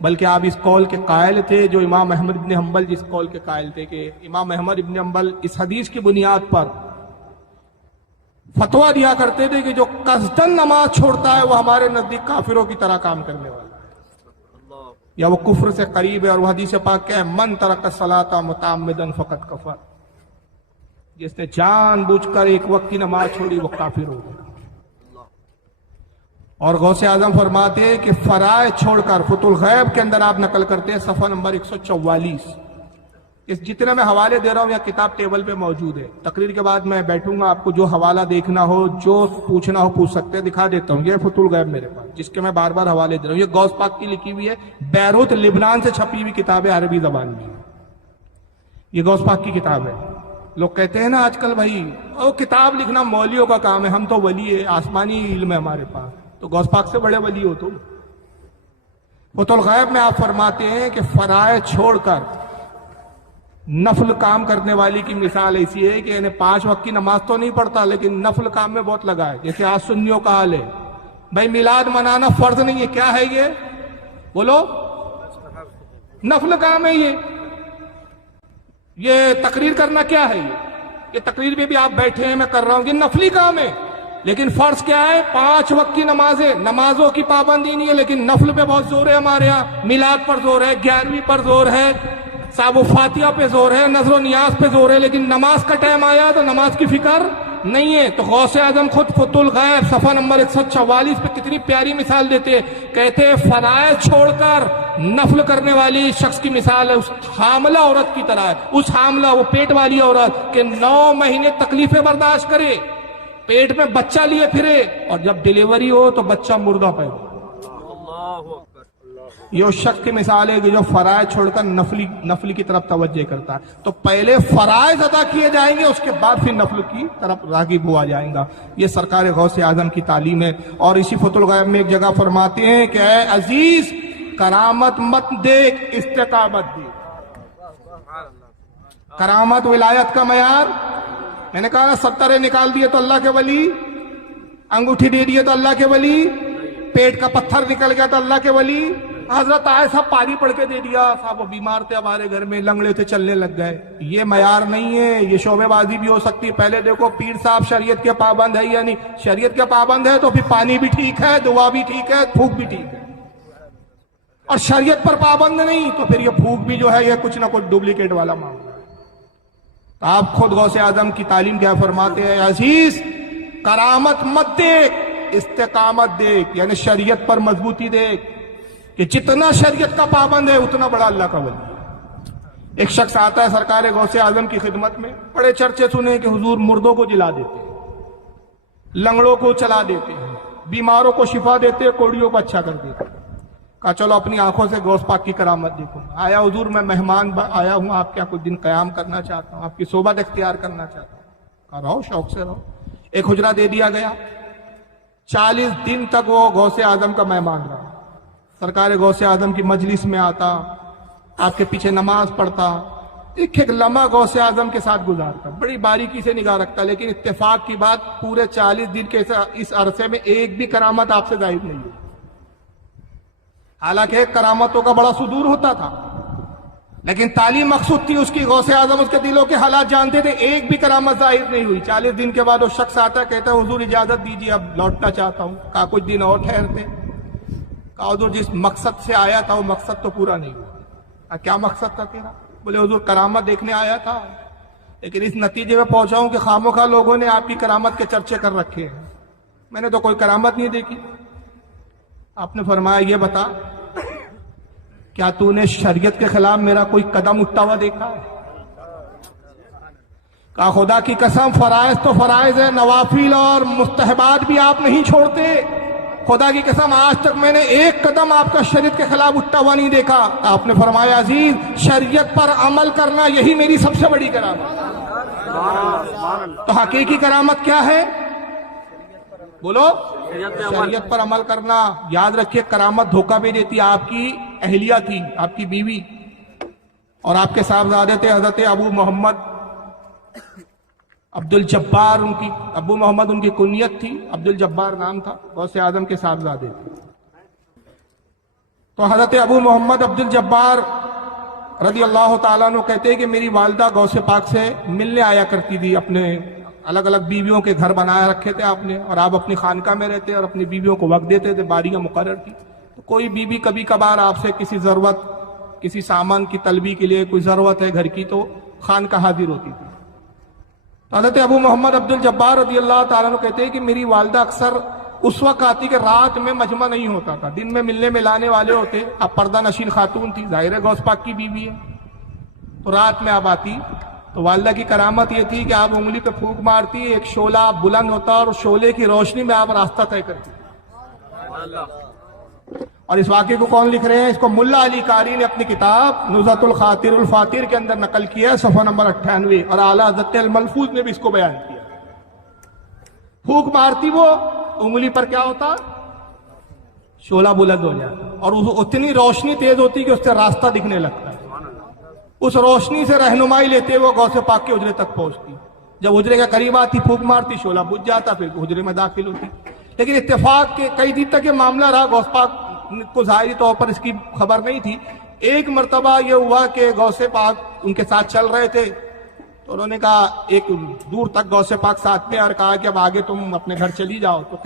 بلکہ آپ اس قول کے قائل تھے جو امام احمد ابن حنبل جس قول کے قائل تھے کہ امام احمد ابن حنبل اس حدیث کی بنیاد پر فتویٰ دیا کرتے تھے کہ جو قصدن نماز چھوڑتا ہے وہ ہمارے نزدیک کافروں کی طرح کام کرنے والا ہے، یا وہ کفر سے قریب ہے، اور وہ حدیث پاک کہ من ترک الصلاۃ متعمدا فقد کفر، جس نے جان بوجھ کر ایک وقت کی نماز چھوڑی وہ کافر ہو گیا۔ اور غوث اعظم فرماتے ہیں کہ فرائض چھوڑ کر فتح الغیب کے اندر آپ نقل کرتے ہیں صفحہ نمبر 144، اس جتنے میں حوالے دے رہا ہوں یا کتاب ٹیبل پہ موجود ہے، تقریر کے بعد میں بیٹھوں گا، آپ کو جو حوالہ دیکھنا ہو جو پوچھنا ہو پوچھ سکتے ہیں، دکھا دیتا ہوں۔ یہ فتح الغیب میرے پاس جس کے میں بار بار حوالے دے رہا ہوں، یہ غوث پاک کی لکھی ہوئی ہے، بیروت لبنان سے چھپی ہوئی کتاب ہے، عربی زبان میں، یہ غوث پاک کی کتاب ہے۔ لوگ کہتے ہیں نا آج کل بھائی وہ کتاب لکھنا مولیوں کا کام ہے، ہم تو ولی ہے، آسمانی علم ہے ہمارے پاس، تو غوث پاک سے بڑے ولی ہو تم۔ فتح الغیب میں آپ فرماتے ہیں کہ فرائض چھوڑ کر نفل کام کرنے والی کی مثال ایسی ہے کہ انہیں 5 وقت کی نماز تو نہیں پڑھتا لیکن نفل کام میں بہت لگا ہے، جیسے آج سنیوں کا حال ہے، بھائی میلاد منانا فرض نہیں ہے، کیا ہے یہ؟ بولو، نفل کام ہے یہ تقریر کرنا کیا ہے؟ یہ تقریر میں بھی آپ بیٹھے ہیں، میں کر رہا ہوں، یہ نفلی کام ہے، لیکن فرض کیا ہے؟ 5 وقت کی نمازیں، نمازوں کی پابندی نہیں ہے، لیکن نفل پہ بہت زور ہے ہمارے ہاں، میلاد پر زور ہے، 11ویں پر زور ہے، صاحب و فاتحہ پہ زور ہے، نذر و نیاز پہ زور ہے، لیکن نماز کا ٹائم آیا تو نماز کی فکر نہیں ہے۔ تو غوث اعظم خود فتح الغیب صفحہ نمبر 144 پہ کتنی پیاری مثال دیتے ہیں، کہتے ہیں فرائض چھوڑ کر نفل کرنے والی شخص کی مثال ہے اس حاملہ عورت کی طرح ہے، اس حاملہ وہ پیٹ والی عورت کہ 9 مہینے تکلیفیں برداشت کرے، پیٹ میں بچہ لیے پھرے، اور جب ڈیلیوری ہو تو بچہ مردہ پیدا۔ یہ اس شخص کی مثال ہے کہ جو فرائض چھوڑ کر نفلی کی طرف توجہ کرتا ہے۔ تو پہلے فرائض ادا کیے جائیں گے، اس کے بعد پھر نفل کی طرف راغب ہوا جائے گا۔ یہ سرکار غوث اعظم کی تعلیم ہے۔ اور اسی فتح الغیب میں ایک جگہ فرماتے ہیں کہ اے عزیز کرامت مت دیکھ، استقامت دیکھ۔ کرامت ولایت کا معیار، میں نے کہا نا 70 نکال دیے تو اللہ کے ولی، انگوٹھی دے دیے تو اللہ کے ولی، پیٹ کا پتھر نکل گیا تو اللہ کے ولی، حضرت عائشہ پانی پڑھ کے دے دیا، صاحب وہ بیمار تھے ہمارے گھر میں، لنگڑے تھے چلنے لگ گئے۔ یہ معیار نہیں ہے، یہ شعبے بازی بھی ہو سکتی ہے۔ پہلے دیکھو پیر صاحب شریعت کے پابند ہے یا نہیں، شریعت کے پابند ہے تو پھر پانی بھی ٹھیک ہے، دعا بھی ٹھیک ہے، پھوک بھی ٹھیک ہے، اور شریعت پر پابند نہیں تو پھر یہ پھوک بھی جو ہے یہ کچھ نہ کچھ ڈپلیکیٹ والا معاملہ ہے۔ تو آپ خود غوث اعظم کی تعلیم کیا فرماتے ہیں؟ عزیز کرامت مت دیکھ، استقامت دیکھ، یعنی شریعت پر مضبوطی دیکھ، کہ جتنا شریعت کا پابند ہے اتنا بڑا اللہ کا ولی ہے۔ ایک شخص آتا ہے سرکار غوث اعظم کی خدمت میں، بڑے چرچے سنے کہ حضور مردوں کو جلا دیتے ہیں، لنگڑوں کو چلا دیتے ہیں، بیماروں کو شفا دیتے ہیں، کوڑیوں کو اچھا کر دیتے ہیں۔ کہا چلو اپنی آنکھوں سے غوث پاک کی کرامت دیکھوں۔ آیا حضور میں مہمان آیا ہوں، آپ کے یہاں کچھ دن قیام کرنا چاہتا ہوں، آپ کی صحبت اختیار کرنا چاہتا ہوں۔ کہا رہو، شوق سے رہو۔ ایک حجرہ دے دیا گیا، 40 دن تک وہ غوث اعظم کا مہمان رہا۔ سرکار غوث اعظم کی مجلس میں آتا، آپ کے پیچھے نماز پڑھتا، ایک ایک لمحہ غوث اعظم کے ساتھ گزارتا، بڑی باریکی سے نگاہ رکھتا، لیکن اتفاق کی بات پورے 40 دن کے اس عرصے میں ایک بھی کرامت آپ سے ظاہر نہیں ہوئی۔ حالانکہ کرامتوں کا بڑا صدور ہوتا تھا، لیکن تعلیم مقصود تھی اس کی، غوث اعظم اس کے دلوں کے حالات جانتے تھے، ایک بھی کرامت ظاہر نہیں ہوئی۔ 40 دن کے بعد وہ شخص آتا، کہتا ہے حضور اجازت دیجیے اب لوٹنا چاہتا ہوں۔ کہا کچھ دن اور ٹھہرتے۔ کہا حضور جس مقصد سے آیا تھا وہ مقصد تو پورا نہیں ہوا۔ کیا مقصد تھا تیرا؟ بولے حضور کرامت دیکھنے آیا تھا، لیکن اس نتیجے میں پہنچا ہوں کہ خامخواہ لوگوں نے آپ کی کرامت کے چرچے کر رکھے ہیں، میں نے تو کوئی کرامت نہیں دیکھی۔ آپ نے فرمایا یہ بتا کیا تو نے شریعت کے خلاف میرا کوئی قدم اٹھتا ہوا دیکھا ہے؟ کہا خدا کی قسم فرائض تو فرائض ہے، نوافل اور مستحبات بھی آپ نہیں چھوڑتے، خدا کی قسم آج تک میں نے ایک قدم آپ کا شریعت کے خلاف اٹھتا ہوا نہیں دیکھا۔ آپ نے فرمایا عزیز شریعت پر عمل کرنا یہی میری سب سے بڑی کرامت۔ تو حقیقی کرامت کیا ہے؟ بولو، شریعت پر عمل کرنا۔ یاد رکھیے کرامت دھوکہ بھی دیتی۔ آپ کی اہلیہ تھی، آپ کی بیوی، اور آپ کے صاحبزادے تھے حضرت ابو محمد عبد الجبار، ان کی ابو محمد ان کی کنیت تھی، عبد الجبار نام تھا، غوث اعظم کے صاحبزادے تھے۔ تو حضرت ابو محمد عبد الجبار رضی اللہ تعالیٰ عنہ کہتے ہیں کہ میری والدہ غوث پاک سے ملنے آیا کرتی تھی. اپنے الگ الگ بیویوں کے گھر بنایا رکھے تھے آپ نے, اور آپ اپنی خانقاہ میں رہتے اور اپنی بیویوں کو وقت دیتے تھے, باریاں مقرر تھی. تو کوئی بیوی کبھی کبھار آپ سے کسی ضرورت, کسی سامان کی طلبی کے لیے کوئی ضرورت ہے گھر کی, تو خانقاہ حاضر ہوتی تھی. تو حضرت ابو محمد عبد الجبار رضی اللہ تعالیٰ عنہ کہتے ہیں کہ میری والدہ اکثر اس وقت آتی کہ رات میں مجمع نہیں ہوتا تھا, دن میں ملنے ملانے والے ہوتے. اب پردہ نشین خاتون تھی, ظاہر ہے غوث پاک کی بیوی ہے, تو رات میں اب آتی. تو والدہ کی کرامت یہ تھی کہ آپ انگلی پہ پھونک مارتی, ایک شعلہ بلند ہوتا اور شعلے کی روشنی میں آپ راستہ طے کرتی. اور اس واقعے کو کون لکھ رہے ہیں؟ اس کو ملا علی قاری نے اپنی کتاب نزہۃ الخاطر الفاتر کے اندر نقل کیا ہے, صفحہ نمبر 98, اور اعلیٰ حضرت الملفوظ نے بھی اس کو بیان کیا. پھونک مارتی وہ, انگلی پر کیا ہوتا؟ شعلہ بلند ہو جاتا, اور اتنی روشنی تیز ہوتی کہ اس سے راستہ دکھنے لگتا ہے. اس روشنی سے رہنمائی لیتے وہ غوث پاک کے حجرے تک پہنچتی. جب حجرے کے قریب آتی پھونک مارتی, شعلہ بجھ جاتا, پھر حجرے میں داخل ہوتی. لیکن اتفاق کے کئی دن تک یہ معاملہ رہا, غوث پاک کو ظاہری طور پر اس کی خبر نہیں تھی. ایک مرتبہ یہ ہوا کہ غوث پاک ان کے ساتھ چل رہے تھے, تو انہوں نے کہا, ایک دور تک غوث پاک ساتھ میں, اور کہا کہ اب آگے تم اپنے گھر چلی جاؤ. تو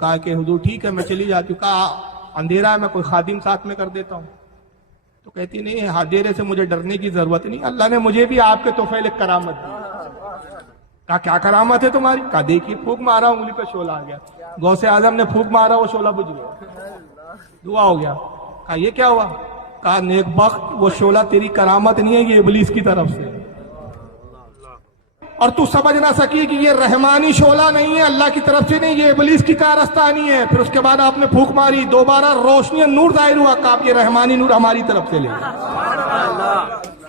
کہا کہ حضور ٹھیک ہے میں چلی جاتی ہوں. کہا اندھیرا ہے, میں کوئی خادم ساتھ میں کر دیتا ہوں. تو کہتی نہیں, اندھیرے سے مجھے ڈرنے کی ضرورت نہیں, اللہ نے مجھے بھی آپ کے طفیل ایک کرامت دی. کہا کیا کرامت ہے تمہاری؟ کہا دیکھیے پھونک مارا, انگلی پہ شعلہ آ گیا. غوث اعظم نے پھونک مارا, وہ شعلہ بجھ گیا, دعا ہو گیا. کہا یہ کیا ہوا؟ کہا نیک بخت, وہ شعلہ تیری کرامت نہیں ہے, یہ ابلیس کی طرف سے, اور تو سمجھ نہ سکی کہ یہ رحمانی شعلہ نہیں ہے, اللہ کی طرف سے نہیں, یہ ابلیس کی کارستانی ہے. پھر اس کے بعد آپ نے پھونک ماری, دوبارہ روشنی نور ظاہر ہوا, کہ آپ یہ رحمانی نور ہماری طرف سے لیں.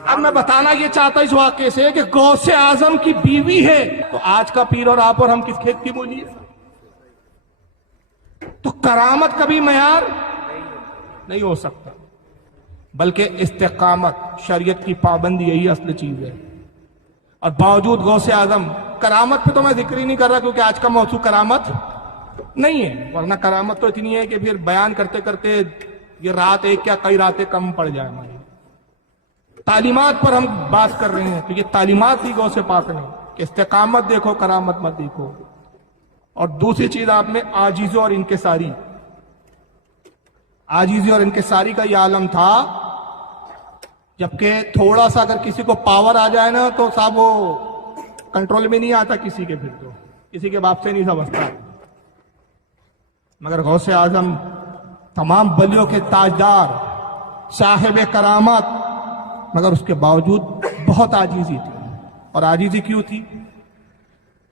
اب میں بتانا یہ چاہتا اس واقعے سے کہ غوث اعظم کی بیوی ہے, تو آج کا پیر اور آپ اور ہم کس کھیت کی مولی ہے؟ تو کرامت کبھی معیار نہیں ہو سکتا, بلکہ استقامت, شریعت کی پابندی, یہی اصل چیز ہے. اور باوجود غوث اعظم, کرامت پہ تو میں ذکر ہی نہیں کر رہا کیونکہ آج کا موضوع کرامت نہیں ہے, ورنہ کرامت تو اتنی ہے کہ پھر بیان کرتے کرتے یہ رات ایک کیا کئی راتیں کم پڑ جائیں ہماری. تعلیمات پر ہم بات کر رہے ہیں, تو یہ تعلیمات ہی غوث پاک نے کہ استقامت دیکھو, کرامت مت دیکھو. اور دوسری چیز آپ میں عاجزی اور انکساری, عاجزی اور انکساری کا یہ عالم تھا. جبکہ تھوڑا سا اگر کسی کو پاور آ جائے نا, تو صاحب وہ کنٹرول میں نہیں آتا کسی کے, پھر تو کسی کے باپ سے نہیں سمجھتا. مگر غوث اعظم تمام بلیوں کے تاجدار, صاحب کرامت, مگر اس کے باوجود بہت عاجزی تھی. اور عاجزی کیوں تھی؟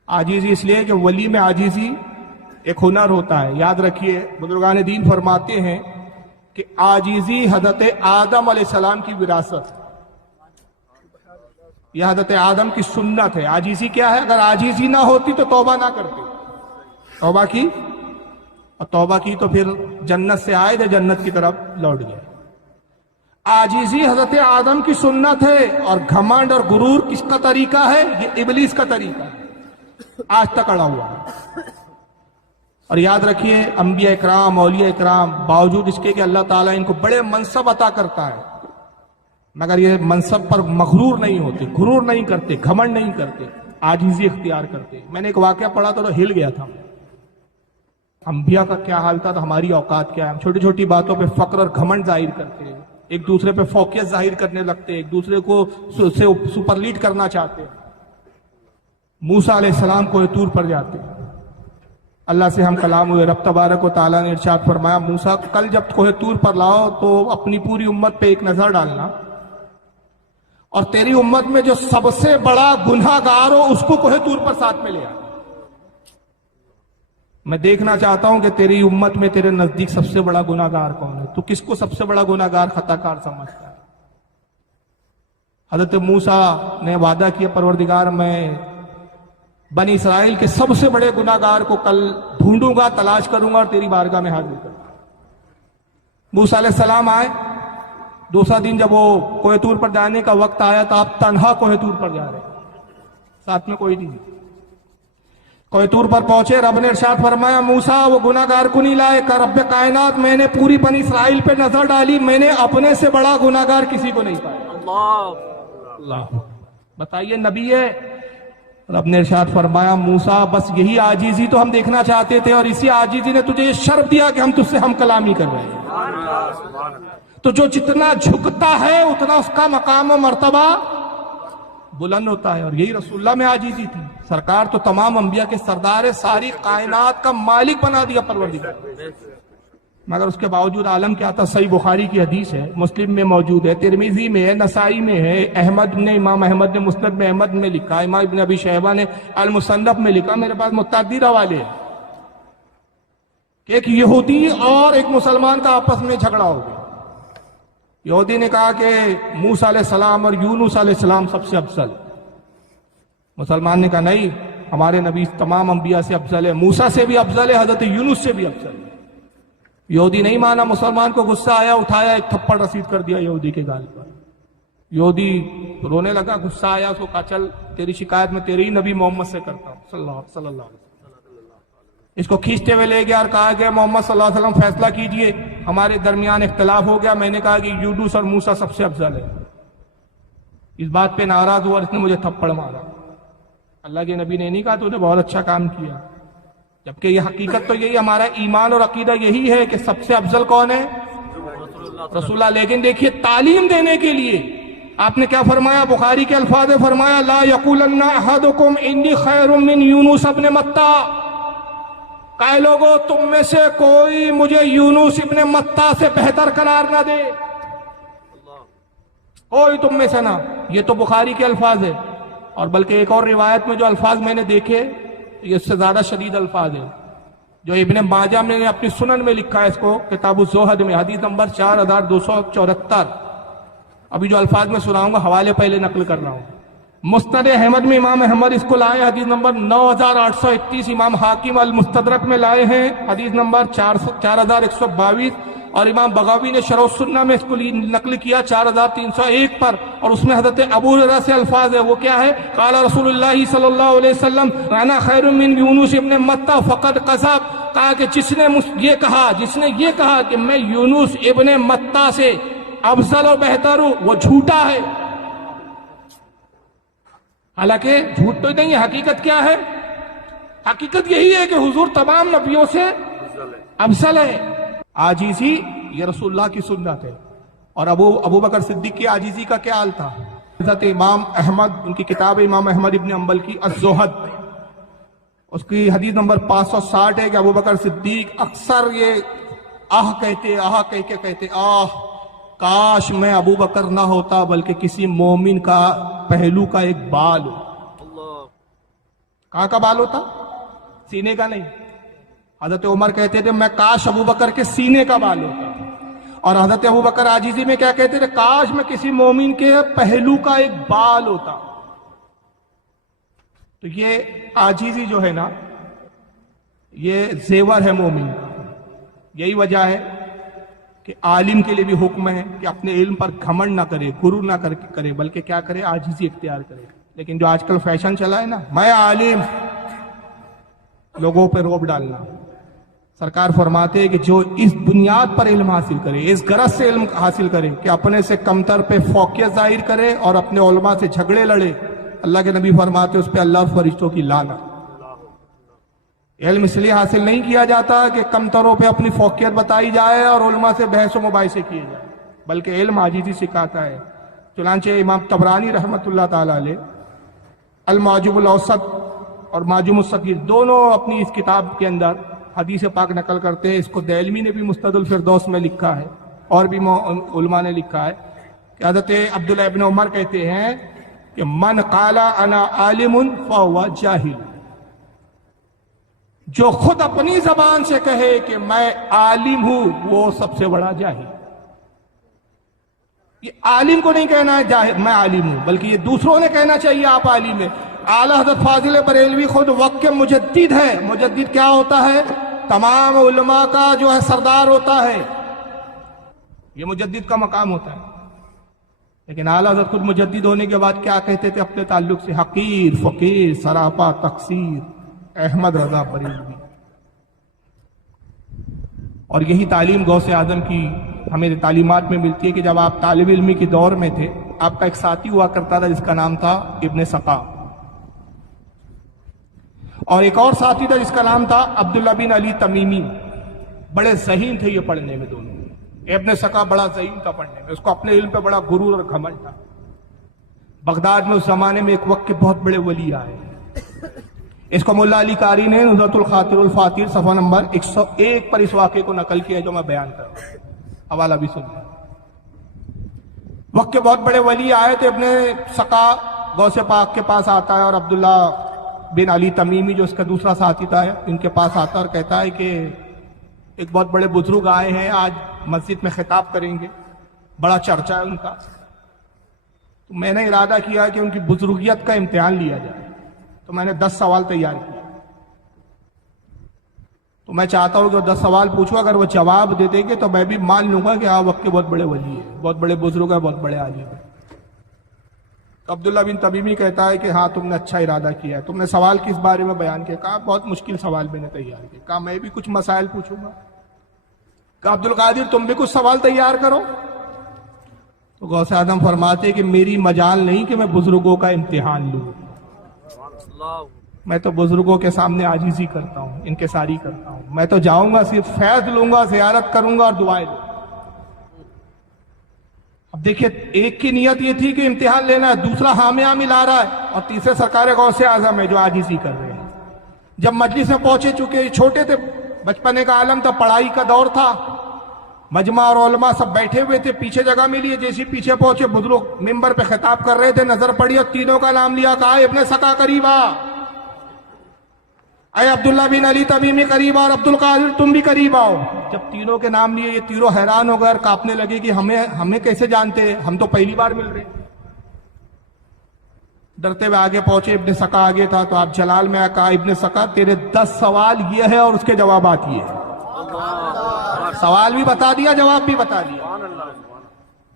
عاجزی اس لیے کہ ولی میں عاجزی ایک ہنر ہوتا ہے. یاد رکھیے, بزرگان دین فرماتے ہیں کہ عاجزی حضرت آدم علیہ السلام کی وراثت, یہ حضرت آدم کی سنت ہے. عاجزی کیا ہے؟ اگر عاجزی نہ ہوتی تو توبہ نہ کرتے, توبہ کی, اور توبہ کی تو پھر جنت سے آئے تھے, جنت کی طرف لوٹ گئے. عاجزی حضرت آدم کی سنت ہے, اور گھمنڈ اور غرور کس کا طریقہ ہے؟ یہ ابلیس کا طریقہ ہے, آج تک اڑا ہوا ہے. اور یاد رکھیے, انبیاء اکرام, اولیاء اکرام, باوجود اس کے کہ اللہ تعالیٰ ان کو بڑے منصب عطا کرتا ہے, مگر یہ منصب پر مغرور نہیں ہوتے, غرور نہیں کرتے, گھمنڈ نہیں کرتے, عاجزی اختیار کرتے. میں نے ایک واقعہ پڑھا تھا تو ہل گیا تھا. انبیاء کا کیا حال تھا, تو ہماری اوقات کیا ہے. ہم چھوٹی چھوٹی باتوں پہ فخر اور گھمنڈ ظاہر کرتے ہیں, ایک دوسرے پہ فوقیت ظاہر کرنے لگتے ہیں, ایک دوسرے کو سے سپرلیڈ کرنا چاہتے ہیں. موسیٰ علیہ السلام کو طور پر جاتے ہیں, اللہ سے ہم کلام ہوئے. رب تبارک و تعالیٰ نے ارشاد فرمایا, موسیٰ کل جب کوہ طور پر لاؤ تو اپنی پوری امت پہ ایک نظر ڈالنا, اور تیری امت میں جو سب سے بڑا گناہ گار ہو اس کو کوہ طور پر ساتھ میں لے آ. میں دیکھنا چاہتا ہوں کہ تیری امت میں تیرے نزدیک سب سے بڑا گناہ گار کون ہے, تو کس کو سب سے بڑا گناہ گار, خطا کار سمجھتا ہے؟ حضرت موسیٰ نے وعدہ کیا, پروردگار میں بنی اسرائیل کے سب سے بڑے گناہ گار کو کل ڈھونڈوں گا, تلاش کروں گا اور تیری بارگاہ میں حاضر کروں گا. موسیٰ علیہ السلام آئے. دوسرا دن جب وہ کوہ طور پر جانے کا وقت آیا تو آپ تنہا کوہ طور پر جا رہے ہیں, ساتھ میں کوئی نہیں. کوہ طور پر پہنچے، رب نے ارشاد فرمایا موسیٰ وہ گناہگار کو نہیں لائے کہ رب کائنات میں نے پوری بنی اسرائیل پہ نظر ڈالی، میں نے اپنے سے بڑا گناہگار کسی کو نہیں پایا۔ اللہ بتائیے نبی ہے، رب نے ارشاد فرمایا موسیٰ بس یہی عاجزی تو ہم دیکھنا چاہتے تھے، اور اسی عاجزی نے تجھے یہ شرف دیا کہ ہم تجھ سے ہم کلامی کر رہے ہیں۔ تو جو جتنا جھکتا ہے اتنا اس کا مقام و مرتبہ بلند ہوتا ہے، اور یہی رسول اللہ میں عاجزی تھی۔ سرکار تو تمام انبیاء کے سردار، ساری کائنات کا مالک بنا دیا پروردگار، مگر اس کے باوجود عالم کیا تھا؟ صحیح بخاری کی حدیث ہے، مسلم میں موجود ہے، ترمذی میں ہے، نسائی میں ہے، امام احمد نے مسند میں احمد میں لکھا، امام ابن ابی شیبہ نے المصنف میں لکھا، میرے پاس متعدد حوالے ہیں کہ ایک یہودی اور ایک مسلمان کا آپس میں جھگڑا ہو گیا۔ یہودی نے کہا کہ موسیٰ علیہ السلام اور یونس علیہ السلام سب سے افضل، مسلمان نے کہا نہیں، ہمارے نبی تمام انبیاء سے افضل ہے، موسیٰ سے بھی افضل ہے، حضرت یونس سے بھی افضل ہے۔ یہودی نہیں مانا، مسلمان کو غصہ آیا، اٹھایا ایک تھپڑ رسید کر دیا یہودی کے گال پر۔ یہودی رونے لگا، غصہ آیا، اس کو کہا چل تیری شکایت میں تیرے ہی نبی محمد سے کرتا ہوں صلی اللہ علیہ وسلم۔ اس کو کھینچتے ہوئے لے گیا اور کہا کہ محمد صلی اللہ علیہ وسلم فیصلہ کیجئے، ہمارے درمیان اختلاف ہو گیا، میں نے کہا کہ یونس اور موسیٰ سب سے افضل ہے۔ اس بات پہ ناراض ہوا اور اس نے مجھے تھپڑ مارا۔ اللہ کے نبی نے نہیں کہا تو نے بہت اچھا کام کیا، جبکہ یہ حقیقت تو یہی، ہمارا ایمان اور عقیدہ یہی ہے کہ سب سے افضل کون ہے؟ رسول اللہ۔ لیکن دیکھیے تعلیم دینے کے لیے آپ نے کیا فرمایا؟ بخاری کے الفاظ فرمایا لا یقولن احدکم انی خیر من یونس ابن متى، کہ لوگوں تم میں سے کوئی مجھے یونس ابن متى سے بہتر قرار نہ دے، کوئی تم میں سے نہ۔ یہ تو بخاری کے الفاظ ہے، اور بلکہ ایک اور روایت میں جو الفاظ میں نے دیکھے یہ اس سے زیادہ شدید الفاظ ہیں، جو ابن ماجہ میں نے اپنی سنن میں لکھا ہے، اس کو کتاب الزہد میں حدیث نمبر 4274۔ ابھی جو الفاظ میں سناؤں گا حوالے پہلے نقل کر رہا ہوں۔ مسند احمد میں امام احمد اس کو لائے حدیث نمبر 9831، امام حاکم المستدرک میں لائے ہیں حدیث نمبر 4122، اور امام بغوی نے شرح السنہ میں اس کو نقل کیا 4301 پر، اور اس میں حضرت ابو ہریرہ سے الفاظ ہے، وہ کیا ہے؟ قال رسول اللہ صلی اللہ علیہ وسلم انا خیر من یونس ابن متى فقد کذب، کہا کہ جس نے یہ کہا کہ میں یونس ابن متى سے افضل و بہتر ہوں، وہ جھوٹا ہے۔ حالانکہ جھوٹ تو نہیں ہے، حقیقت کیا ہے؟ حقیقت یہی ہے کہ حضور تمام نبیوں سے افضل ہے۔ عاجزی یہ رسول اللہ کی سنت ہے، اور ابو بکر صدیق کی عاجزی کا کیا حال تھا؟ حضرت امام احمد، ان کی کتاب امام احمد ابن حنبل کی الزہد، اس کی حدیث نمبر 560 ہے کہ ابو بکر صدیق اکثر یہ کہتے کاش میں ابو بکر نہ ہوتا بلکہ کسی مومن کا پہلو کا ایک بال ہو۔ کہاں کا بال ہوتا؟ سینے کا نہیں۔ حضرت عمر کہتے تھے میں کاش ابو بکر کے سینے کا بال ہوتا، اور حضرت ابو بکر عاجزی میں کیا کہتے تھے؟ کاش میں کسی مومن کے پہلو کا ایک بال ہوتا۔ تو یہ عاجزی جو ہے نا، یہ زیور ہے مومن کا۔ یہی وجہ ہے کہ عالم کے لیے بھی حکم ہے کہ اپنے علم پر گھمنڈ نہ کرے، غرور نہ کرے، بلکہ کیا کرے؟ عاجزی اختیار کرے۔ لیکن جو آج کل فیشن چلا ہے نا، میں عالم، لوگوں پہ روب ڈالنا، سرکار فرماتے ہیں کہ جو اس بنیاد پر علم حاصل کرے، اس غرض سے علم حاصل کرے کہ اپنے سے کمتر پہ فوقیت ظاہر کرے اور اپنے علماء سے جھگڑے لڑے، اللہ کے نبی فرماتے اس پہ اللہ اور فرشتوں کی لعنت۔ علم اس لیے حاصل نہیں کیا جاتا کہ کمتروں پہ اپنی فوقیت بتائی جائے اور علماء سے بحث و مباحثے کیے جائے، بلکہ علم عاجزی سکھاتا ہے۔ چنانچہ امام طبرانی رحمۃ اللہ تعالیٰ علیہ المعجم الاوسط اور معجم الصغیر دونوں اپنی اس کتاب کے اندر حدیث پاک نقل کرتے ہیں۔ اس کو دہلوی نے بھی مستد الفردوس میں لکھا ہے، اور بھی علماء نے لکھا ہے کہ حضرت عبداللہ ابن عمر کہتے ہیں کہ من قال انا عالم فهو جاہل، جو خود اپنی زبان سے کہے کہ میں عالم ہوں وہ سب سے بڑا جاہل۔ یہ عالم کو نہیں کہنا ہے میں عالم ہوں، بلکہ یہ دوسروں نے کہنا چاہیے آپ عالم ہیں۔ اعلیٰ حضرت فاضل بریلوی خود وقت کے مجدد ہے۔ مجدد کیا ہوتا ہے؟ تمام علماء کا جو ہے سردار ہوتا ہے، یہ مجدد کا مقام ہوتا ہے۔ لیکن اعلیٰ حضرت خود مجدد ہونے کے بعد کیا کہتے تھے اپنے تعلق سے؟ حقیر، فقیر، سراپا، تقصیر، احمد رضا بریلوی. اور یہی تعلیم غوث اعظم کی ہمیں تعلیمات میں ملتی ہے کہ جب آپ طالب علمی کے دور میں تھے، آپ کا ایک ساتھی ہوا کرتا تھا جس کا نام تھا ابن سقا، اور ایک اور ساتھی تھا جس کا نام تھا عبداللہ بن علی تمیمی. بڑے ذہین تھے یہ پڑھنے میں دونوں. ابن سقا بڑا ذہین تھا پڑھنے میں، اس کو اپنے علم پہ بڑا غرور اور گھمنڈ تھا. بغداد میں اس زمانے میں ایک وقت کے بہت بڑے ولی آئے. اس کو ملا علی قاری نے نظرۃ الخاطر الفاتر صفحہ نمبر 101 پر اس واقعے کو نقل کیا ہے جو میں بیان کر رہا ہوں. حوالہ بھی سن لیں. وقت کے بہت بڑے ولی آئے تو ابن سقا غوث پاک کے پاس آتا ہے، اور عبداللہ بن علی تمیمی جو اس کا دوسرا ساتھی تھا ان کے پاس آتا ہے اور کہتا ہے کہ ایک بہت بڑے بزرگ آئے ہیں، آج مسجد میں خطاب کریں گے، بڑا چرچا ہے ان کا. تو میں نے ارادہ کیا کہ ان کی بزرگیت کا امتحان لیا جائے. تو میں نے 10 سوال تیار کیے. تو میں چاہتا ہوں کہ وہ 10 سوال پوچھو، اگر وہ جواب دے دیں گے تو میں بھی مان لوں گا کہ ہاں وقت کے بہت بڑے ولی ہیں، بہت بڑے بزرگ ہیں، بہت بڑے عالم ہیں. تو عبداللہ بن تمیمی کہتا ہے کہ ہاں تم نے اچھا ارادہ کیا ہے. تم نے سوال کس بارے میں بیان کیا؟ کہا بہت مشکل سوال میں نے تیار کیا. کہا میں بھی کچھ مسائل پوچھوں گا. کہا عبدالقادر تم بھی کچھ سوال تیار کرو. تو غوث اعظم فرماتے کہ میری مجال نہیں کہ میں بزرگوں کا امتحان لوں. میں تو بزرگوں کے سامنے عاجزی کرتا ہوں، انکساری کرتا ہوں. میں تو جاؤں گا، صرف فیض لوں گا، زیارت کروں گا اور دعائیں لوں گا. اب دیکھیے، ایک کی نیت یہ تھی کہ امتحان لینا ہے، دوسرا حامیہ ملا رہا ہے، اور تیسرے سرکار غوث اعظم ہے جو عاجزی کر رہے ہیں. جب مجلس میں پہنچے، چکے چھوٹے تھے، بچپنے کا عالم تھا، پڑھائی کا دور تھا، مجمع اور علماء سب بیٹھے ہوئے تھے، پیچھے جگہ ملی. جیسے پیچھے پہنچے، بزرگ ممبر پہ خطاب کر رہے تھے، نظر پڑی اور تینوں کا نام لیا. کہا ابن سقا قریب آ، اے عبداللہ بن علی تمیمی قریب آ، اور عبدالقادر تم بھی قریب آؤ. جب تینوں کے نام لیے، یہ تینوں حیران ہو گئے اور کانپنے لگے کہ ہمیں کیسے جانتے، ہم تو پہلی بار مل رہے. ڈرتے ہوئے آگے پہنچے. ابن سقا آگے تھا تو آپ جلال میں کہا ابن سقا تیرے 10 سوال یہ ہے اور اس کے جوابات یہ ہیں. سوال بھی بتا دیا، جواب بھی بتا دیا.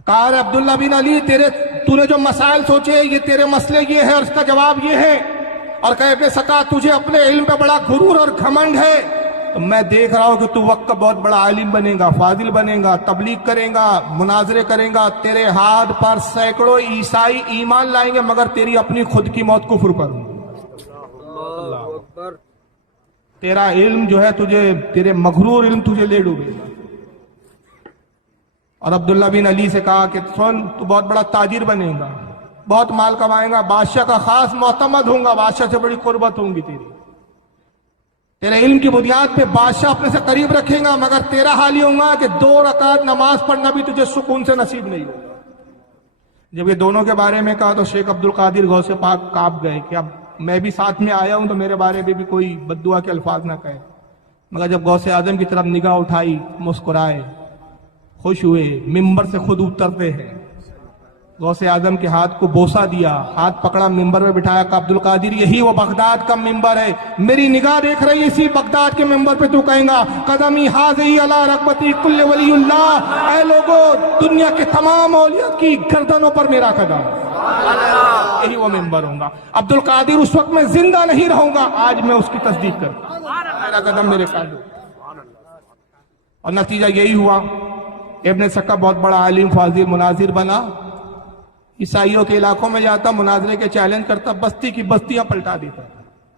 کہا عبداللہ بن علی تو نے جو مسائل سوچے یہ تیرے مسئلے یہ ہے اور اس کا جواب یہ ہے. اور کہے ابن سقا تجھے اپنے علم پہ بڑا غرور اور گھمنڈ ہے، تو میں دیکھ رہا ہوں کہ تو وقت کا بہت بڑا عالم بنے گا، فاضل بنے گا، تبلیغ کرے گا، مناظرے کرے گا. تیرے ہاتھ پر سینکڑوں عیسائی ایمان لائیں گے مگر تیری اپنی خود کی موت کفر پر ہوں. تیرا علم جو ہے تیرے مغرور علم تجھے لے ڈوبے گا. اور عبداللہ بن علی سے کہا کہ سن، تو بہت بڑا تاجر بنے گا، بہت مال کمائے گا، بادشاہ کا خاص معتمد ہوں گا، بادشاہ سے بڑی قربت ہوں گی تیری. تیرے علم کی بنیاد پہ بادشاہ اپنے سے قریب رکھیں گا، مگر تیرا حال یہ ہوگا کہ 2 رکعت نماز پڑھنا بھی تجھے سکون سے نصیب نہیں ہوگا. جب یہ دونوں کے بارے میں کہا تو شیخ عبدالقادر غوث پاک کانپ گئے کہ اب میں بھی ساتھ میں آیا ہوں تو میرے بارے میں بھی کوئی بد دعا کے الفاظ نہ کہے. مگر جب غوث اعظم کی طرف نگاہ اٹھائی، مسکرائے، خوش ہوئے. ممبر سے خود اترتے ہیں، غوث اعظم کے ہاتھ کو بوسہ دیا، ہاتھ پکڑا، ممبر میں بٹھایا. کہ عبدالقادر یہی وہ بغداد کا ممبر ہے، میری نگاہ دیکھ رہی، اسی بغداد کے ممبر پہ تو کہیں گا قدمی حاضی علی رغبتی کل ولی اللہ. اے لوگو، دنیا کے تمام اولیاء کی گردنوں پر میرا قدم، یہی وہ ممبر ہوں گا. عبدالقادر اس وقت میں زندہ نہیں رہوں گا، آج میں اس کی تصدیق کروں، میرا قدم میرے قدم. اور نتیجہ یہی ہوا. ابن سقا بہت بڑا عالم، فاضل، مناظر بنا. عیسائیوں کے علاقوں میں جاتا، مناظرے کے چیلنج کرتا، بستی کی بستیاں پلٹا دیتا.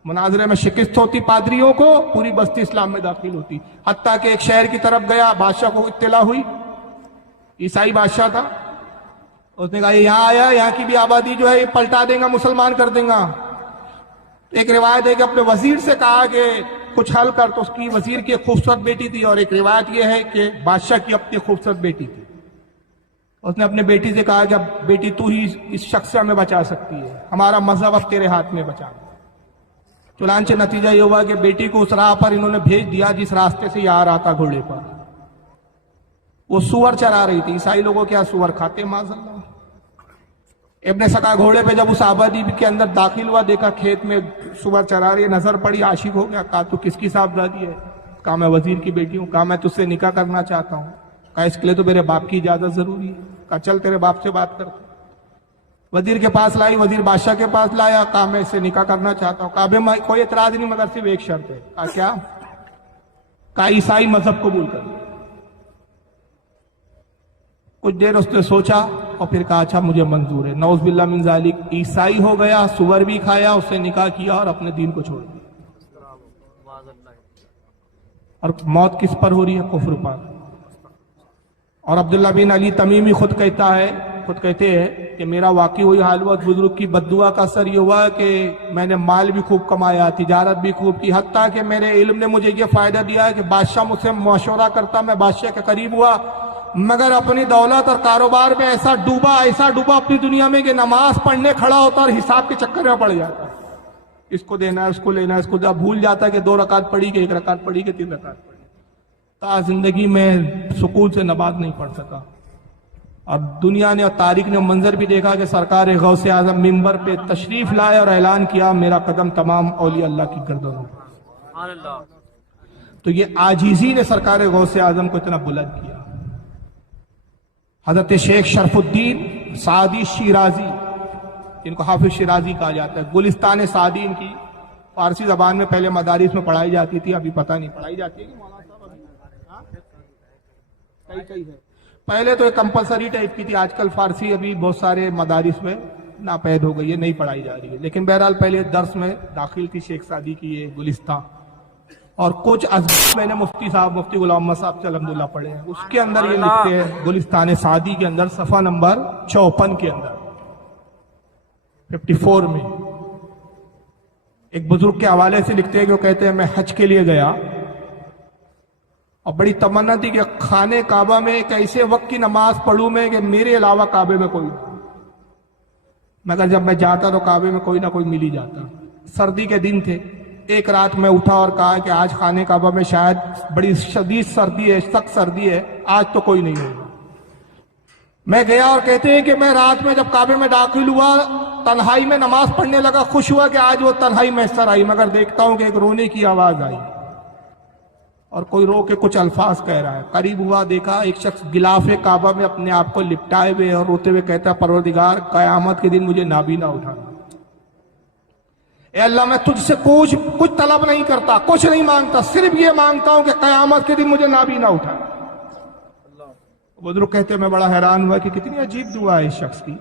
مناظرے میں شکست ہوتی پادریوں کو، پوری بستی اسلام میں داخل ہوتی. حتیٰ کہ ایک شہر کی طرف گیا، بادشاہ کو اطلاع ہوئی، عیسائی بادشاہ تھا. اس نے کہا یہ یہاں آیا، یہاں کی بھی آبادی جو ہے یہ پلٹا دیں گا، مسلمان کر دیں گا. ایک روایت ہے کہ اپنے وزیر سے کہا کہ کچھ حل کر. تو اس کی وزیر کی ایک خوبصورت بیٹی تھی، اور ایک روایت یہ ہے کہ بادشاہ کی اپنی خوبصورت بیٹی تھی. اس نے اپنے بیٹی سے کہا کہ اب بیٹی تو ہی اس شخص سے ہمیں بچا سکتی ہے، ہمارا مذہب اب تیرے ہاتھ میں بچا. چنانچہ نتیجہ یہ ہوا کہ بیٹی کو اس راہ پر انہوں نے بھیج دیا جس راستے سے یہ آ رہا تھا گھوڑے پر. وہ سور چرا رہی تھی. عیسائی لوگوں کیا سور کھاتے معاذ اللہ. ابن سقا گھوڑے پہ جب اس آبادی کے اندر داخل ہوا، دیکھا کھیت میں سور چرا رہی ہے، نظر پڑی، عاشق ہو گیا. کہا تو کس کی صاحبزادی ہے؟ کہا میں وزیر کی بیٹی ہوں. کہا میں تجھ سے نکاح کرنا چاہتا ہوں. کہا اس کے لیے تو میرے باپ کی اجازت ضروری ہے. کہا چل تیرے باپ سے بات کرتے. وزیر کے پاس لائی، وزیر بادشاہ کے پاس لایا، کہا میں اس سے نکاح کرنا چاہتا ہوں۔ کعبے میں کوئی اعتراض نہیں مگر صرف ایک شرط ہے۔ کہا کیا؟ کہا عیسائی مذہب قبول کر۔ کچھ دیر اس نے سوچا اور پھر کہا اچھا مجھے منظور ہے۔ نعوذ باللہ من ذالک، عیسائی ہو گیا، سور بھی کھایا، اس سے نکاح کیا اور اپنے دین کو چھوڑ دیا۔ اور موت کس پر ہو رہی ہے؟ کفر پر۔ اور عبداللہ بن علی تمیمی خود کہتے ہیں کہ میرا واقعی وہی حال ہوا، بزرگ کی بددعا کا اثر یہ ہوا کہ میں نے مال بھی خوب کمایا، تجارت بھی خوب کی، حتیٰ کہ میرے علم نے مجھے یہ فائدہ دیا ہے کہ بادشاہ مجھ سے مشورہ کرتا، میں بادشاہ کے قریب ہوا، مگر اپنی دولت اور کاروبار میں ایسا ڈوبا اپنی دنیا میں کہ نماز پڑھنے کھڑا ہوتا اور حساب کے چکر میں پڑ جاتا، اس کو دینا ہے، اس کو لینا ہے، اس کو بھول جاتا کہ 2 رکعت پڑھی کہ 1 رکعت پڑھی کہ 3 رکعت پڑھی۔ تا زندگی میں سکون سے نماز نہیں پڑھ سکا۔ اور دنیا نے اور تاریخ نے منظر بھی دیکھا کہ سرکار غوث اعظم ممبر پہ تشریف لائے اور اعلان کیا میرا قدم تمام اولیاء اللہ کی گردنوں پر۔ تو یہ عاجزی نے سرکار غوث اعظم کو اتنا بلند کیا۔ حضرت شیخ شرف الدین سعدی شیرازی، جن کو حافظ شیرازی کہا جاتا ہے، گلستان سعدی ان کی فارسی زبان میں پہلے مدارس میں پڑھائی جاتی تھی، ابھی پتہ نہیں پڑھائی جاتی ہے کہ مولانا صاحب ابھی کئی ہے۔ پہلے تو ایک کمپلسری ٹائپ کی تھی، آج کل فارسی ابھی بہت سارے مدارس میں ناپید ہو گئی ہے، نہیں پڑھائی جا رہی ہے، لیکن بہرحال پہلے درس میں داخل تھی شیخ سعدی کی یہ گلستان۔ اور کچھ ازبار میں نے مفتی غلام محمد صاحب سے الحمدللہ پڑھے ہیں، اس کے اندر یہ لکھتے ہیں گلستان سعدی کے اندر صفحہ نمبر 54 کے اندر 54 میں ایک بزرگ کے حوالے سے لکھتے ہیں کہ وہ کہتے ہیں میں حج کے لیے گیا اور بڑی تمنا تھی کہ خانہ کعبہ میں ایک ایسے وقت کی نماز پڑھوں میں کہ میرے علاوہ کعبے میں کوئی نہیں، مگر جب میں جاتا تو کعبے میں کوئی نہ کوئی مل ہی جاتا۔ سردی کے دن تھے، ایک رات میں اٹھا اور کہا کہ آج خانہ کعبہ میں شاید بڑی شدید سردی ہے، سخت سردی ہے، آج تو کوئی نہیں ہوگا۔ میں گیا اور کہتے ہیں کہ میں رات میں جب کعبے میں داخل ہوا تنہائی میں نماز پڑھنے لگا، خوش ہوا کہ آج وہ تنہائی میسر آئی، مگر دیکھتا ہوں کہ ایک رونے کی آواز آئی اور کوئی رو کے کچھ الفاظ کہہ رہا ہے۔ قریب ہوا، دیکھا ایک شخص غلاف کعبہ میں اپنے آپ کو لپٹائے ہوئے اور روتے ہوئے کہتا ہے پروردگار قیامت کے دن مجھے نابینا اٹھانا۔ اے اللہ میں تجھ سے کچھ طلب نہیں کرتا، کچھ نہیں مانگتا، صرف یہ مانگتا ہوں کہ قیامت کے دن مجھے نابینا اٹھا۔ بزرگ کہتے ہیں میں بڑا حیران ہوا کہ کتنی عجیب دعا ہے اس شخص کی۔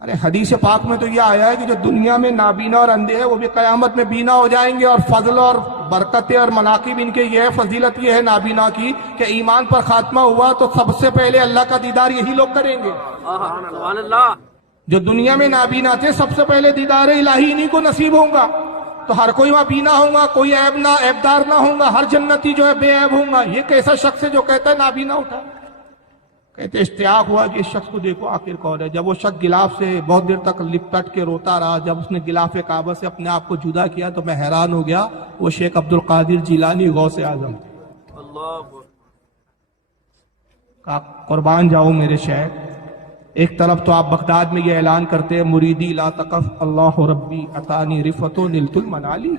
ارے حدیث پاک میں تو یہ آیا ہے کہ جو دنیا میں نابینا اور اندھے ہیں وہ بھی قیامت میں بینا ہو جائیں گے، اور فضل اور برکتیں اور مناقب ان کے یہ ہے، فضیلت یہ ہے نابینا کی کہ ایمان پر خاتمہ ہوا تو سب سے پہلے اللہ کا دیدار یہی لوگ کریں گے۔ سبحان اللہ۔ جو دنیا میں نابینا تھے سب سے پہلے دیدار الہی انہی کو نصیب ہوگا، تو ہر کوئی وہاں بینا ہوگا، کوئی عیبدار نہ ہوگا، ہر جنتی جو ہے بے عیب ہوگا۔ یہ کیسا شخص ہے جو کہتا ہے نابینا اٹھا؟ کہتے اشتیاق ہوا کہ اس شخص کو دیکھو آخر کون ہے۔ جب وہ شخص غلاف سے بہت دیر تک لپٹ کے روتا رہا، جب اس نے غلاف کعبہ سے اپنے آپ کو جدا کیا تو میں حیران ہو گیا، وہ شیخ عبد القادر جیلانی غوث اعظم تھے۔ کہا قربان جاؤں میرے شیخ، ایک طرف تو آپ بغداد میں یہ اعلان کرتے ہیں مریدی لا تقف اللہ ربی اتانی رفت و نلت المنالی،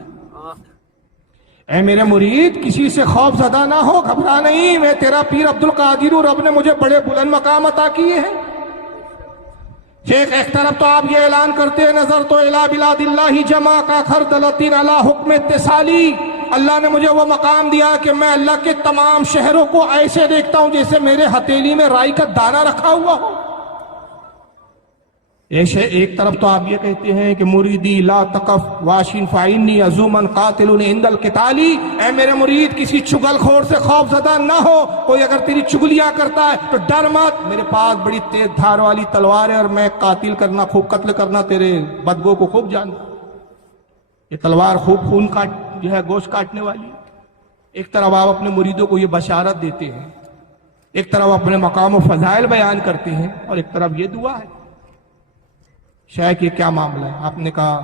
اے میرے مرید کسی سے خوف زدہ نہ ہو، گھبرا نہیں، میں تیرا پیر عبد القادر ہوں، رب نے مجھے بڑے بلند مقام عطا کیے ہیں۔ شیخ ایک طرف تو آپ یہ اعلان کرتے ہیں نظر تو الہ بلاد اللہ جمع کا خردلتین علی حکم اتصالی، اللہ نے مجھے وہ مقام دیا کہ میں اللہ کے تمام شہروں کو ایسے دیکھتا ہوں جیسے میرے ہتھیلی میں رائی کا دانہ رکھا ہوا ہو۔ ایک طرف تو آپ یہ کہتے ہیں کہ مریدی لا تقف واشن فائنی عزومن قاتل عند القتالی، اے میرے مرید کسی چگل خور سے خوف زدہ نہ ہو، کوئی اگر تیری چگلیاں کرتا ہے تو ڈر مت، میرے پاس بڑی تیز دھار والی تلوار ہے اور میں قاتل کرنا، خوب قتل کرنا تیرے بدگو کو خوب جانتا۔ یہ تلوار خوب خون جو ہے گوشت کاٹنے والی۔ ایک طرف آپ اپنے مریدوں کو یہ بشارت دیتے ہیں، ایک طرف اپنے مقام و فضائل بیان کرتے ہیں، اور ایک طرف یہ دعا ہے۔ شیخ یہ کیا معاملہ ہے؟ آپ نے کہا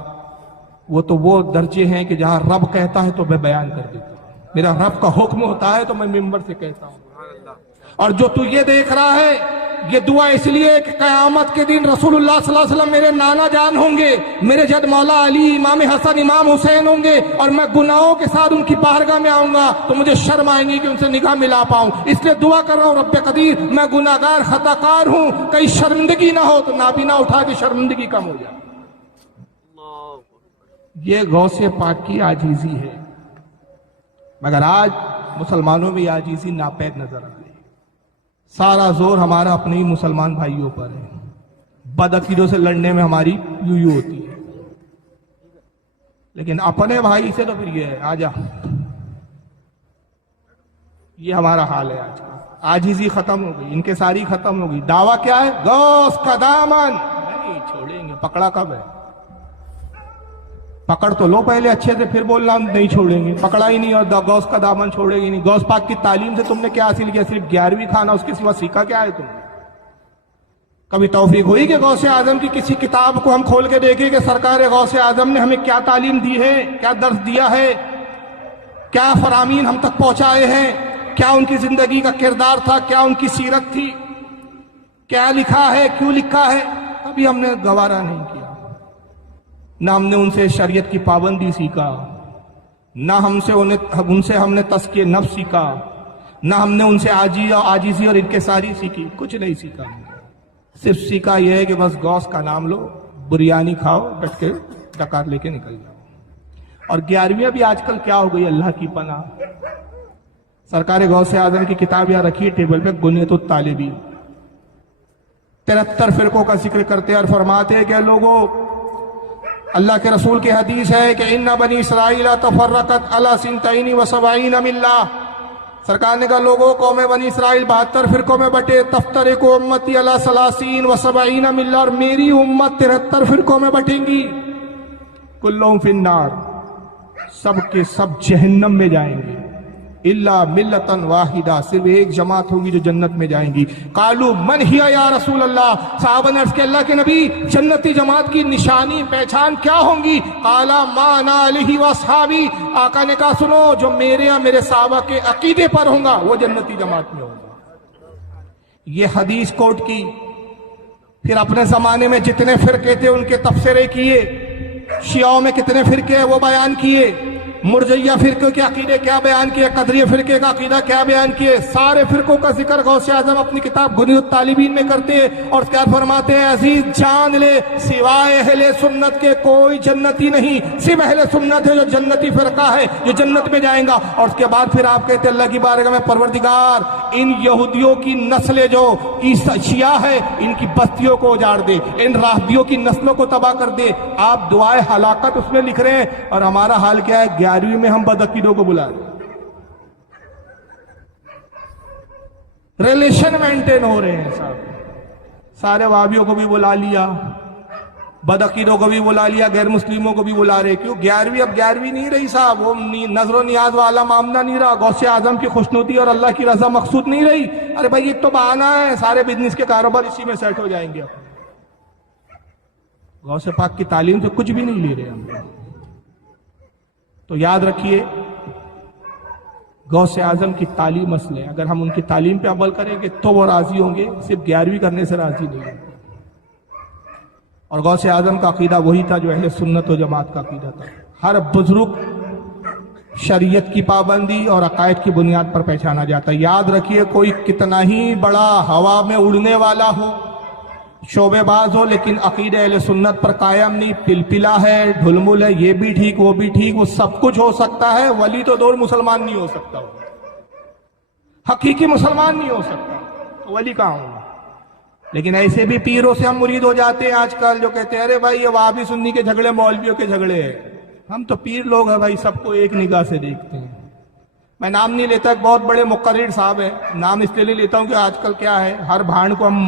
وہ تو وہ درجے ہیں کہ جہاں رب کہتا ہے تو میں بیان کر دیتا ہوں، میرا رب کا حکم ہوتا ہے تو میں ممبر سے کہتا ہوں، اور جو تو یہ دیکھ رہا ہے یہ دعا اس لیے کہ قیامت کے دن رسول اللہ صلی اللہ علیہ وسلم میرے نانا جان ہوں گے، میرے جد مولا علی، امام حسن، امام حسین ہوں گے، اور میں گناہوں کے ساتھ ان کی بارگاہ میں آؤں گا تو مجھے شرم آئیں گی کہ ان سے نگاہ ملا پاؤں. اس لیے دعا کر رہا ہوں رب قدیر میں گناہگار خطا کار ہوں، کہیں شرمندگی نہ ہو تو نابینا اٹھا کے شرمندگی کم ہو جائے. یہ غوث پاک کی عاجزی ہے. مگر آج مسلمانوں میں یہ عاجزی ناپید نظر آ رہی ہے. سارا زور ہمارا اپنے ہی مسلمان بھائیوں پر ہے. بدعقیدوں سے لڑنے میں ہماری یوں ہوتی ہے، لیکن اپنے بھائی سے تو پھر یہ ہے آجا. یہ ہمارا حال ہے آج کا. عاجزی ختم ہو گئی، انکساری ختم ہو گئی. دعویٰ کیا ہے؟ غوث کا دامن نہیں چھوڑیں گے. پکڑا کب ہے؟ پکڑ تو لو پہلے اچھے سے، پھر بولنا نہیں چھوڑیں گے. پکڑا ہی نہیں اور غوث کا دامن چھوڑے گی نہیں. غوث پاک کی تعلیم سے تم نے کیا حاصل کیا؟ صرف 11ویں کھانا، اس کے سوا سیکھا کیا ہے تم نے؟ کبھی توفیق ہوئی کہ غوث اعظم کی کسی کتاب کو ہم کھول کے دیکھیں کہ سرکار غوث اعظم نے ہمیں کیا تعلیم دی ہے، کیا درس دیا ہے، کیا فرامین ہم تک پہنچائے ہیں، کیا ان کی زندگی کا کردار تھا، کیا ان کی سیرت تھی، کیا لکھا ہے، کیوں لکھا ہے؟ کبھی ہم نے گوارا نہیں کیا. نہ ہم نے ان سے شریعت کی پابندی سیکھا، نہ ہم سے ہم نے تزکیہ نفس سیکھا، نہ ہم نے ان سے عاجزی اور انکساری سیکھی. کچھ نہیں سیکھا. صرف سیکھا یہ ہے کہ بس غوث کا نام لو، بریانی کھاؤ، بیٹھ کے ڈکار لے کے نکل جاؤ. اور 11ویں بھی آج کل کیا ہو گئی، اللہ کی پناہ. سرکار غوث اعظم کی کتاب یہاں رکھی ٹیبل پہ، گنیت الطالبین. 73 فرقوں کا ذکر کرتے اور فرماتے ہیں کہ لوگوں، اللہ کے رسول کی حدیث ہے کہ ان بنی اسرائیل تفرقت علی 72 ملہ. سرکار نے کہا لوگوں، قوم بنی اسرائیل 72 فرقوں میں بٹے. تفترق امتی علی 73 ملہ، اور میری امت 73 فرقوں میں بٹیں گی. کلہم فی النار، سب کے سب جہنم میں جائیں گے. الا ملتن واحدہ، صرف ایک جماعت ہوگی جو جنت میں جائیں گی. قالوا من ہی یا رسول اللہ، صحابہ نے عرض کیا اللہ کے نبی جنتی جماعت کی نشانی پہچان کیا ہوں گی؟ قال ما انا علیہ واصحابی، آقا نے کہا سنو، جو میرے یا میرے صحابہ کے عقیدے پر ہوں گا وہ جنتی جماعت میں ہوگا. یہ حدیث کوٹ کی. پھر اپنے زمانے میں جتنے فرقے تھے ان کے تبصرے کیے. شیعوں میں کتنے فرقے ہیں وہ بیان کیے. مرجئیہ فرقے کے عقیدے کیا بیان کیے، قدریہ فرقے کا عقیدہ کیا بیان کیے. سارے فرقوں کا ذکر غوث اعظم اپنی کتاب گنیت الطالبین میں کرتے ہیں. اور کیا فرماتے ہیں؟ عزیز جان لے، سوائے اہل سنت کے کوئی جنتی نہیں، صرف اہل سنت ہے جو جنتی فرقہ ہے جو جنت میں جائیں گا. اور اس کے بعد پھر آپ کہتے ہیں اللہ کی بارگاہ میں پروردگار ان یہودیوں کی نسلیں جو شیعہ ہے ان کی بستیوں کو اجاڑ دے، ان رافضیوں کی نسلوں کو تباہ کر دے. آپ دعائے ہلاکت اس میں لکھ رہے ہیں، اور ہمارا حال کیا ہے؟ 11ویں میں ہم بدعقیدوں کو بلا رہے ہیں. ریلیشن مینٹین ہو رہے ہیں صاحب. سارے وہابیوں کو بھی بلا لیا، بدعقیدوں کو بھی بلا لیا، غیر مسلموں کو بھی بلا رہے. کیوں 11ویں؟ اب 11ویں نہیں رہی صاحب، وہ نظر و نیاز والا معاملہ نہیں رہا. غوث اعظم کی خوشنودی اور اللہ کی رضا مقصود نہیں رہی. ارے بھائی ایک تو بہانہ ہے، سارے بزنس کے کاروبار اسی میں سیٹ ہو جائیں گے. غوث پاک کی تعلیم سے کچھ بھی نہیں لے رہے ہم. تو یاد رکھیے غوث اعظم کی تعلیم اصل ہے. اگر ہم ان کی تعلیم پہ عمل کریں گے تو وہ راضی ہوں گے، صرف 11ویں کرنے سے راضی نہیں ہوں گے. اور غوث اعظم کا عقیدہ وہی تھا جو اہل سنت و جماعت کا عقیدہ تھا. ہر بزرگ شریعت کی پابندی اور عقائد کی بنیاد پر پہچانا جاتا ہے. یاد رکھیے کوئی کتنا ہی بڑا ہوا میں اڑنے والا ہو، شعبے باز ہو، لیکن عقیدہ اہل سنت پر قائم نہیں، پلپلا ہے، ڈھلمل ہے، یہ بھی ٹھیک وہ بھی ٹھیک، وہ سب کچھ ہو سکتا ہے. ولی تو دور مسلمان نہیں ہو سکتا، حقیقی مسلمان نہیں ہو سکتا، تو ولی کہاں ہوگا؟ لیکن ایسے بھی پیروں سے ہم مرید ہو جاتے ہیں آج کل، جو کہتے ہیں ارے بھائی یہ وہابی سنی کے جھگڑے مولویوں کے جھگڑے ہیں. ہم تو پیر لوگ ہیں بھائی، سب کو ایک نگاہ سے دیکھتے ہیں. میں نام نہیں لیتا، ایک بہت بڑے مقرر صاحب ہیں، نام اس لیے لیتا ہوں کہ آج کل کیا ہے، ہر بھانڈ کو ہم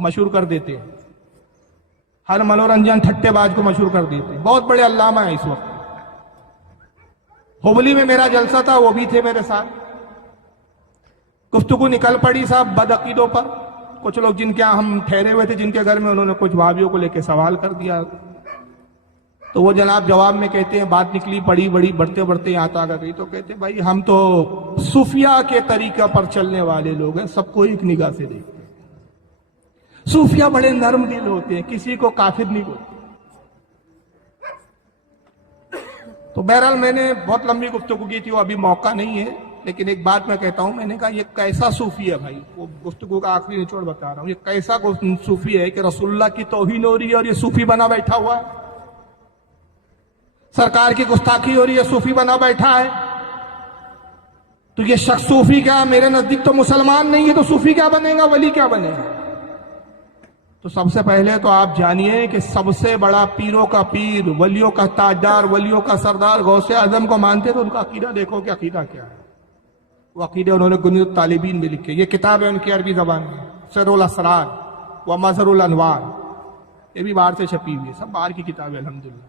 مشہور کر دیتے ہیں، ہر منورنجن ٹھٹے باز کو مشہور کر دیتے ہیں. بہت بڑے علامہ ہیں اس وقت. ہوبلی میں میرا جلسہ تھا، وہ بھی تھے میرے ساتھ. گفتگو نکل پڑی صاحب بدعقیدوں پر. کچھ لوگ جن کے ہم ٹھہرے ہوئے تھے جن کے گھر میں، انہوں نے کچھ وہابیوں کو لے کے سوال کر دیا. تو وہ جناب جواب میں کہتے ہیں، بات نکلی بڑی بڑھتے بڑھتے یہاں تک آ گئی. تو کہتے ہیں بھائی ہم تو صوفیاء کے طریقہ پر چلنے والے لوگ ہیں، سب کو ایک نگاہ سے دیکھتے ہیں. صوفیہ بڑے نرم دل ہوتے ہیں، کسی کو کافر نہیں بولتے. تو بہرحال میں نے بہت لمبی گفتگو کی تھی، وہ ابھی موقع نہیں ہے، لیکن ایک بات میں کہتا ہوں، میں نے کہا یہ کیسا صوفی ہے بھائی، وہ گفتگو کا آخری نچوڑ بتا رہا ہوں، یہ کیسا صوفی ہے کہ رسول اللہ کی توہین ہو رہی ہے اور یہ صوفی بنا بیٹھا ہوا ہے، سرکار کی گستاخی ہو رہی ہے، صوفی بنا بیٹھا ہے. تو یہ شخص صوفی کیا، میرے نزدیک تو مسلمان نہیں ہے، تو صوفی کیا بنے گا، ولی کیا بنے گا؟ تو سب سے پہلے تو آپ جانیے کہ سب سے بڑا پیروں کا پیر، ولیوں کا تاجدار، ولیوں کا سردار غوث اعظم کو مانتے تو ان کا عقیدہ دیکھو کہ عقیدہ کیا ہے. وہ عقیدہ انہوں نے گنید الطالبین میں لکھے، یہ کتاب ہے ان کی عربی زبان میں، سر الاسرار و مظہر الانوار، یہ بھی باہر سے چھپی ہوئی ہے، سب باہر کی کتاب ہے الحمدللہ.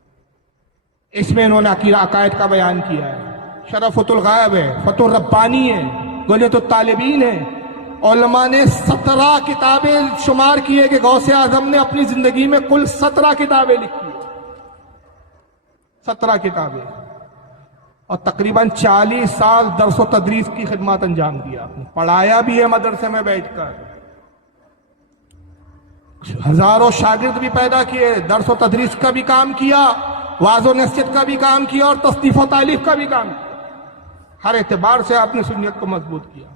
اس میں انہوں نے عقائد کا بیان کیا ہے، شرفۃ الغائب ہے، فتح الربانی ہے، گنید الطالبین ہے. علماء نے 17 کتابیں شمار کی ہے کہ غوث اعظم نے اپنی زندگی میں کل 17 کتابیں لکھی ہیں، 17 کتابیں، اور تقریباً 40 سال درس و تدریس کی خدمات انجام دیا، پڑھایا بھی ہے مدرسے میں بیٹھ کر، ہزاروں شاگرد بھی پیدا کیے، درس و تدریس کا بھی کام کیا، واعظ و نصیحت کا بھی کام کیا، اور تصنیف و تالیف کا بھی کام کیا. ہر اعتبار سے آپ نے سنت کو مضبوط کیا.